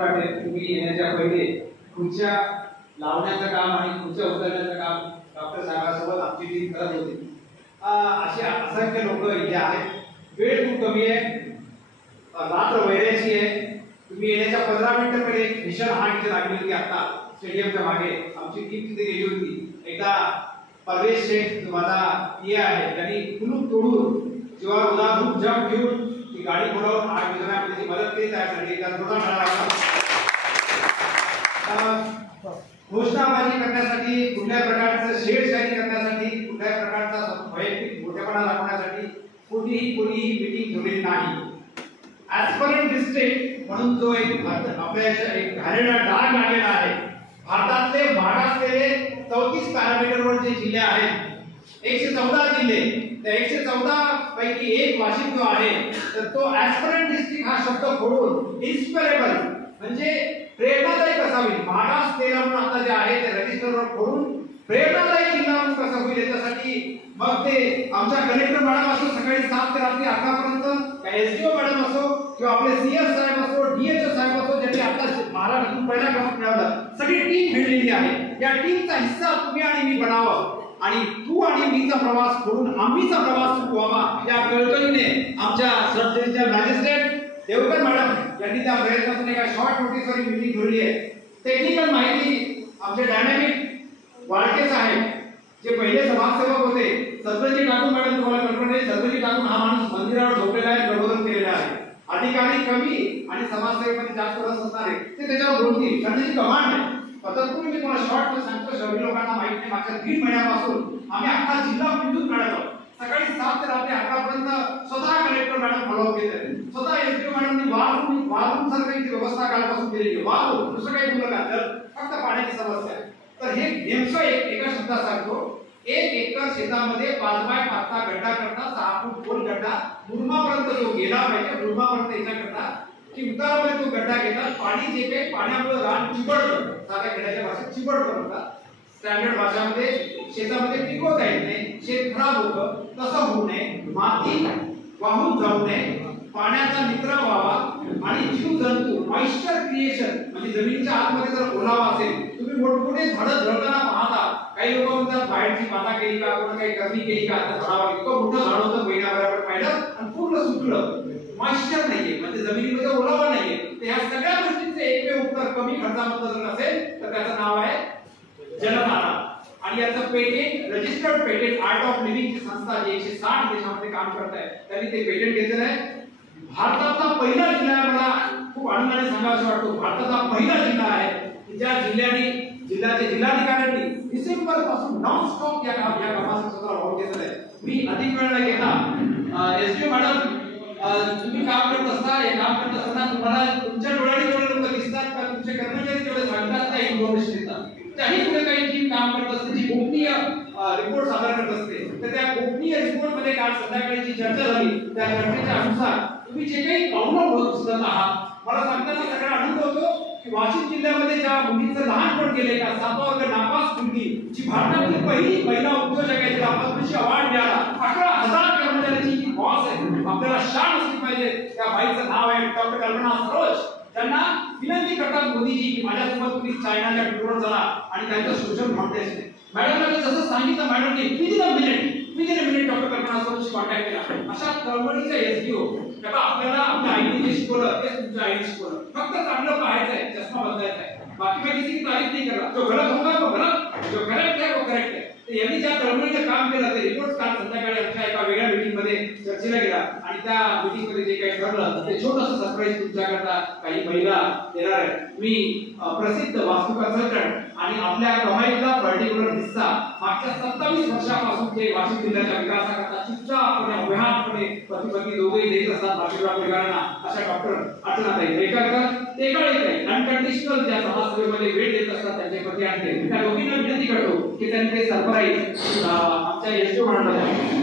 आनंद वाटेल तुम्ही येण्याच्या पहिले खुर्च्या लावण्याचं काम आणि खुर्च्या उचलण्याचं काम डॉक्टर साहेबांसोबत आमची टीम करत होती। असे असंख्य लोक इथे आहेत। वेळ खूप कमी आहे, रात्र वैराची आहे। तुम्ही येण्याच्या 15 मिनिटं पहिले भीषण आग इथे लागली होती। आता स्टेडियमच्या मागे आमची टीम तिथे गेली होती। एकदा परवेश शेख माझा हे आहे, त्यांनी कुलूप तोडून जेव्हा उदाहरण जंप घेऊन ती गाडी बोलावून आग विझवण्यामध्ये मदत केली त्यासाठी एकदा थोडा मिळाला। घोषणाबाजी करण्यासाठी, कुठल्या प्रकारचं शेरशाही करण्यासाठी, कुठल्या प्रकारचा वैयक्तिक मोठेपणा दाखवण्यासाठी कोणीही मीटिंग ठेवलेली नाही। ऍस्परंट डिस्ट्रिक्ट म्हणून जो एक आपल्या एक घाणेरडा डाग लागलेला आहे, भारतातले मागासलेले 34 पॅरामीटरवर जे जिल्हे आहेत 114 जिल्हे, त्या 114 पैकी एक वाशिम जो आहे, तर तो ऍस्परंट डिस्ट्रिक्ट हा शब्द फोडून इन्स्पिरेबल म्हणजे प्रेरणादायी असावी, मागासलेला म्हणून आता जे आहे ते रजिस्टरवर फोडून प्रेरणादायी जिल्हा म्हणून कसा होईल याच्यासाठी मग ते आमच्या कलेक्टर मॅडम असो सकाळी 7 ते रात्री 11 पर्यंत, एसडीओ मॅडम असो किंवा आपले सीएस साहेब असो, डीएचओ साहेब असो, ज्यांनी आता महाराष्ट्रातून पहिला क्रमांक मिळवला, सगळी टीम भेटलेली आहे। या टीमचा हिस्सा तुम्ही आणि मी बनावं आणि तू आणि मीचा प्रवास करून आम्हीचा प्रवास सुरू व्हावा या कल्पनेने आमच्या सबजिल्ह्याच्या मॅजिस्ट्रेट देवकर मॅडम यांनी त्या प्रयत्नातून एका शॉर्ट नोटीसवर मीटिंग ठेवली आहे। टेक्निकल माहिती आमचे डायनामिक वाळके साहेब जे पहिले समाजसेवक होते, सत्वजी ठाकूर मॅडम, तुम्हाला कल्पना आहे सत्वजी ठाकूर हा माणूस मंदिरावर झोपलेला आहे, प्रबोधन केलेला आहे। अधिकारी कमी आणि समाजसेवकांनी जास्त रस असणारे ते त्याच्यावर बोलतील, त्यांची कमांड आहे। पद्धतपूर्वी मी तुम्हाला शॉर्ट मध्ये सांगतो, शहरी लोकांना माहिती नाही, मागच्या 3 महिन्यापासून आम्ही अख्खा जिल्हा पिंजून काढत आहोत। सकाळी 7 ते रात्री 11 पर्यंत स्वतः कलेक्टर मॅडम फॉलो घेत आहेत, स्वतः एसडीओ मॅडमनी वारून सारखी व्यवस्था कालपासून केलेली आहे। वारून दुसरं काही बोललं का तर फक्त पाण्याची समस्या आहे। तर हे नेमकं एका शब्दात सांगतो, 1 एकर शेतामध्ये 5 बाय 5 चा गड्डा करता 6 फूट खोल गड्डा मुरमापर्यंत जो गेला पाहिजे, मुरमापर्यंत याच्या करता की उतारामध्ये तो गड्डा घेतात, पाणी जे काही पाण्यामुळे रान चिबडतं, साध्या खेड्याच्या भाषेत चिबडतं म्हणतात, स्टँडर्ड भाषामध्ये शेतामध्ये पिकवता येत नाही, शेत खराब होतं, तसं होऊ नये, माती वाहून जाऊ नये, पाण्याचा निचरा व्हावा आणि जीवजंतू मॉइश्चर क्रिएशन म्हणजे जमिनीच्या आतमध्ये जर ओलावा असेल, तुम्ही मोठमोठे झाडं जळताना पाहता, काही लोक म्हणतात बाहेरची माता केली का, कोण काही करणी केली का, आता झाडावर इतकं मोठं झाड होतं महिन्याभरावर पाहिलं आणि पूर्ण सुकलं, मॉइश्चर नाहीये म्हणजे जमिनीमध्ये ओलावा नाहीये। तर ह्या सगळ्या गोष्टींचे एकमेव उत्तर कमी खर्चामध्ये जर असेल तर त्याचं नाव आहे जलधारा। आणि याचं patent, registered patent art of living ची संस्था जी 160 देशांमध्ये काम करत आहे, त्यांनी ते पेटेंट घेतलेलं आहे। भारतातला पहिला जिल्हा आहे, मला खूप आनंदाने सांगावं वाटतो, भारताचा पहिला जिल्हा आहे की ज्या जिल्ह्याचे जिल्हाधिकाऱ्यांनी डिसेंबर पासून नॉन स्टॉप या कामाचा स्वतः भाग घेतलेला आहे। मी अधिक वेळ न घेता एसडीओ मॅडम, तुम्ही काम करत असता, हे काम करत असताना तुम्हाला तुमच्या डोळ्याने जेवढे लोक दिसतात का तुमचे कर्मचारी जेवढे सांगतात त्या इन्फॉर्मेशन देतात, त्याही पुढे काही टीम काम करत असते जी गोपनीय रिपोर्ट सादर करत असते। तर त्या गोपनीय रिपोर्ट मध्ये काल संध्याकाळी जी चर्चा झाली त्या चर्चेच्या अनुसार तुम्ही जे काही पावलं उचलत आहात, मला सांगताना सगळ्यांना अनुभव होतो की वाशिम जिल्ह्यामध्ये ज्या मुलींचं लहानपण गेले का 7वा वर्ग नापास मुलगी जी भारतातील पहिली महिला उद्योजक आहे, जिला पद्मश्री अवॉर्ड मिळाला, 11,000 कर्मचाऱ्यांची बॉस आहे, आपल्याला शान असली पाहिजे। त्या बाईचं नाव आहे डॉक्टर कल्पना सरोज। त्यांना विनंती करतात मोदीजी की माझ्यासोबत तुम्ही चायनाच्या टूरवर चला आणि त्यांचं सोशल फाउंडेशन मॅडमला जसं सांगितलं, मॅडमने विदिन अ मिनिट डॉक्टर कल्पना सरोजशी कॉन्टॅक्ट केला। अशा कळवळीचा एसडीओ आपल्याला आपल्या आईने जे शिकवलं तेच तुमच्या आईने शिकवलं, फक्त चांगलं पाहायचंय, चष्मा बदलायचा आहे, बाकी मैं किसी की तारीफ नहीं कर रहा, जो गलत होगा वो गलत, जो करेक्ट है वो करेक्ट है। तर यांनी ज्या तळमळीने काम केलं ते रिपोर्ट काल संध्याकाळी आमच्या एका वेगळ्या मीटिंग मध्ये चर्चेला गेला आणि त्या मीटिंग मध्ये जे काही ठरलं ते छोटंसं सरप्राईज तुमच्याकरता काही महिला देणार आहे। मी प्रसिद्ध वास्तू कन्सल्टंट आणि आपल्या कमाईतला पर्टिक्युलर हिस्सा मागच्या 27 वर्षापासून जे वाशिम जिल्ह्याच्या विकासाकरता चुपचापपणे उभ्यापणे पती दोघेही देत असतात बाकीच्या परिवारांना, अशा डॉक्टर अर्चनाताई रेखाकर ते काळी अनकंडिशनल ज्या समाजसेवेमध्ये वेळ देत असतात त्यांचे पती आणि त्या दोघींना विनंती करतो की त्यांनी ते सरप्राईज आमच्या एसडीओ मॅडमला